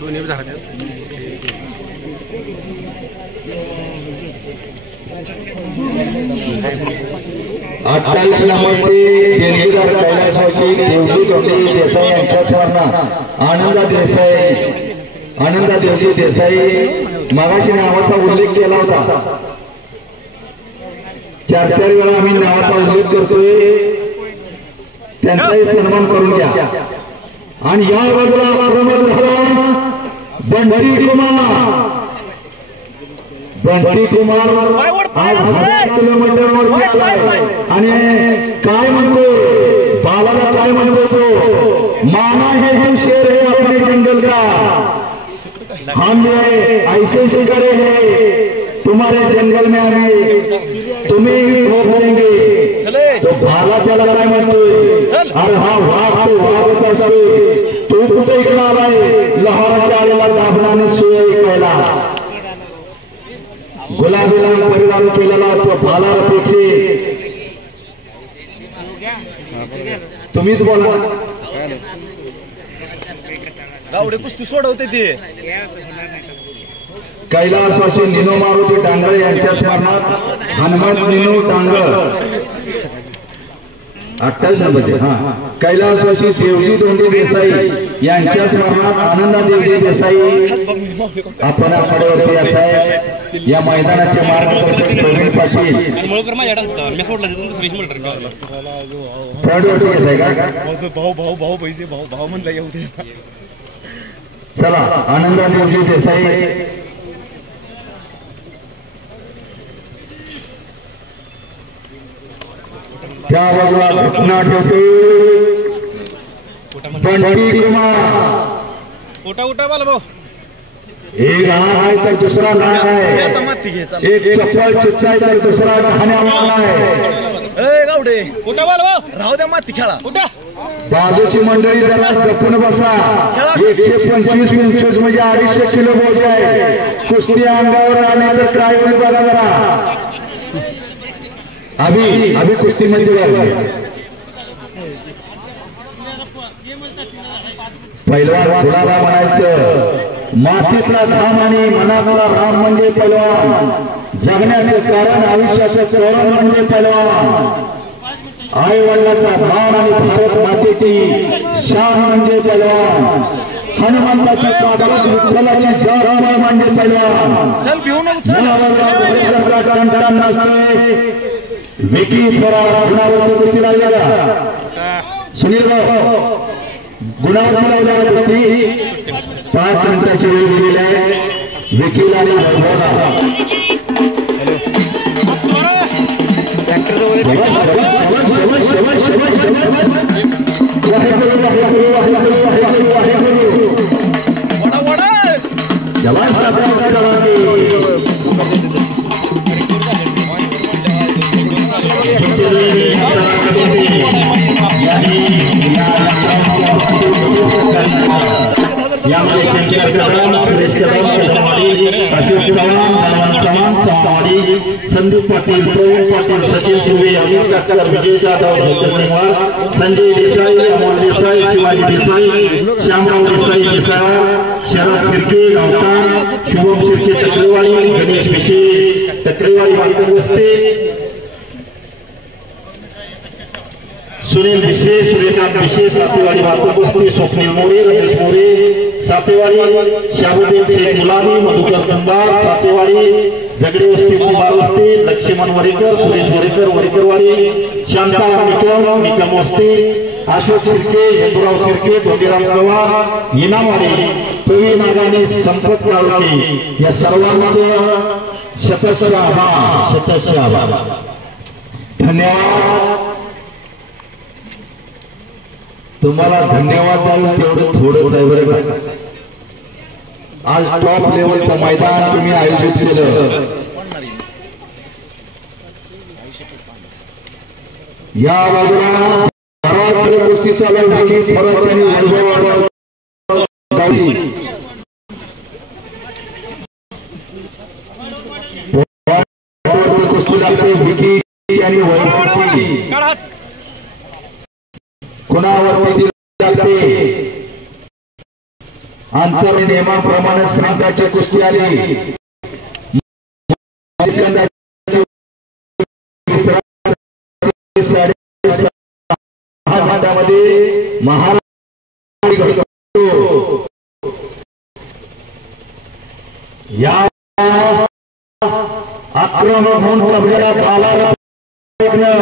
दोन्ही झाले अठ्ठावीस नंबरची देणगीदार कैलासवासी देवजी तोंडे देसाई यांच्या स्मरणात आनंदा देवजी देसाई मगाशी नावाचा उल्लेख केला होता। 4-4 वेळा आम्ही नावाचा उल्लेख करतोय, त्यांचाही सन्मान करून घ्या। आणि या बाजूला आक्रमण झाला बंटी कुमार आज किलोमीटरवर आणि काय म्हणतो बाबाला, काय म्हणतो तो माना है जो शेर है अपने जंगल का, हम ऐसे शिकारे हैं तुम्हारे जंगल में आने तुम्हें रोक देंगे। तो भाला त्याला काय म्हणतोय, अरे हा वाघ तो वाघच असतो, तू कुठे इकडे आलाय लाहोरच्या आलेला दाभणाने सोय ऐकायला। गुलाबीला परिधान केलेला तो भाला अपेक्षे तुम्हीच बोला। गावडे कुस्ती सोडवते ते कैलासवासी निनो मारुती डांगळ यांच्या स्मरणात हनुमंत निनो डांगळ 28 नंबरचे कैलासवासी देवजी तोंडे देसाई यांच्या स्मरणात आनंदा देवजी देसाई आपण आकडेवरती याचा आहे। या मैदानाचे मार्गदर्शक प्रवीण पाटील भाऊ म्हणला येऊ दे। चला आनंदा देवजी देसाई त्या बाजूला घटना ठेवतो बंटी कुमार उठा बाला भाऊ, एक आहे तर दुसरा नाही आहे, एक चप्पल चिच्चा तर दुसरा खाण्यावाला आहे। गावडे उठा बाला भाऊ, राहू द्या माती खेळा, उठा। बाजूची मंडळी जरा जपून बसा। 125-25 म्हणजे 250 किलो बोज आहे। कुस्ती अंगावर आली तर काय होईल बघा जरा। अभी कुस्ती मध्ये पैलवान कुणाला म्हणायचं, मातीतला धाम आणि मनातला राम म्हणजे पैलवान, जगण्याचं कारण आयुष्याचं चोरण म्हणजे पैलवान, आई वडिलाचा मान आणि भारत मातेची शान म्हणजे पैलवान, हनुमंताची ताकद विठ्ठलाची जय म्हणजे पैलवान। विकी फरार गुणावरती कुस्ती लागलेला सुनील भाऊ गुणावरती लागलेला कुस्ती 5 मिनिटाची वेळ दिलेली आहे विकीला आणि वैभवला। संदीप पाटील, प्रवीण पाटील, सचिन सुर्वे, अमित काकर, विजय जाधव, संजय देसाई, अमोल देसाई, शिवाजी देसाई, श्यामराव देसाई देसाई, शरद शिर्के गावकार, शुभम शिर्के टकरेवाडी, गणेश विशे टकरेवाडी वास्तवस्ते, सुनील विशे, सूर्यकांत विशे सातेवाडी वाहतूक, स्वप्नील मोरे, रमेश मोरे सातेवाडी, शाहुद्दीन शेख मुलानी, मधुकर कुंभार सातेवाडी, झगडे वस्ती कुंभार वस्ती, लक्ष्मण वरेकर, सुरेश वरेकर वरेकरवाडी, शांता निकम वस्ती, अशोक शिर्के, हिंदूराव शिर्के, धोंडीराम पवार इनामवाडी, प्रवीण नागाने, संपत गावके या सर्वांचं शतश आभार। धन्यवाद। तुम्हाला धन्यवाद द्याल तेवढं थोडंच आहे बरं का। आज टॉप लेवलचं मैदान तुम्ही आयोजित केलं। या बाजूला कुस्ती चालू आहे कुस्ती लागते विकी आणि वैभवची कोणावरती लागते अंतर नियमाप्रमाणे संघाची कुस्ती आली घाटामध्ये महाराष्ट्र या आक्रमक म्हणून कब्जाला बालाला घटना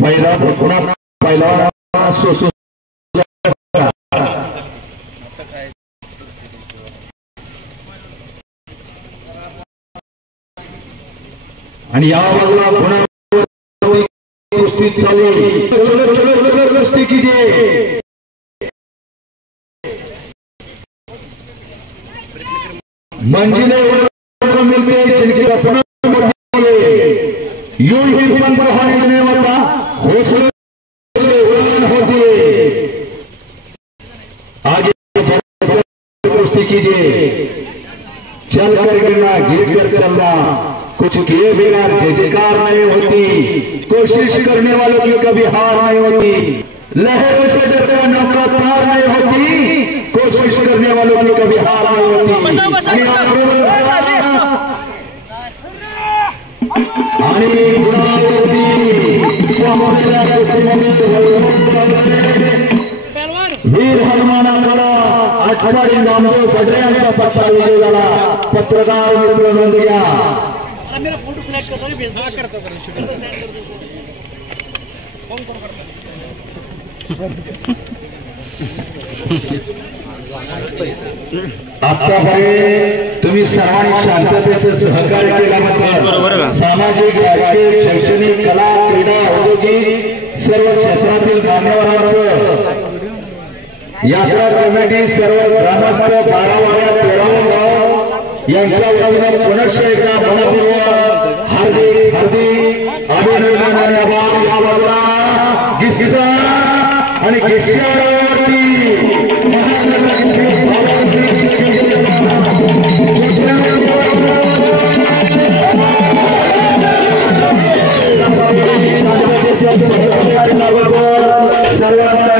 पहिला पुन्हा पहिला आणि या बाजूला पुन्हा कुस्ती चालू कुस्ती कीजिए मंजिले मिलते जिनकी रचना यूं ही बंद होने नहीं होता हौसले से उड़ान होती है आगे कुश्ती कीजिए चल कर गिरना गिर कर चलना कुछ किए बिना जयकार नहीं होती कोशिश करने वालों की कभी हार नहीं होती लहरों से जब नौका पार नहीं होती कोशिश करने वालों की कभी हार नहीं होती वीर हनुमानाकडे आठवडी नामदेव पडरे यांचा पत्ता लिहिला झाला पत्रकार मित्र नोंद घ्या मेरा फोटो सिलेक्ट करता है भेजना करता हूं शुगर सेंड कर दो फोन करता आतापर्यंत तुम्ही सर्वांनी शांततेचं सहकार्य केल्याबद्दल सामाजिक राजकीय शैक्षणिक कला क्रीडा औद्योगिक सर्व क्षेत्रातील मान्यवरांचं यात्रा कमिटी सर्व ग्रामस्थ 12 वाड्या 13 गाव यांच्या वतीने पुनश्च एकदा मनपूर्वक हार्दिक अभिनंदन आणि आभार या बाजूला गिस्सा आणि गिस्सावरती सर्वांचा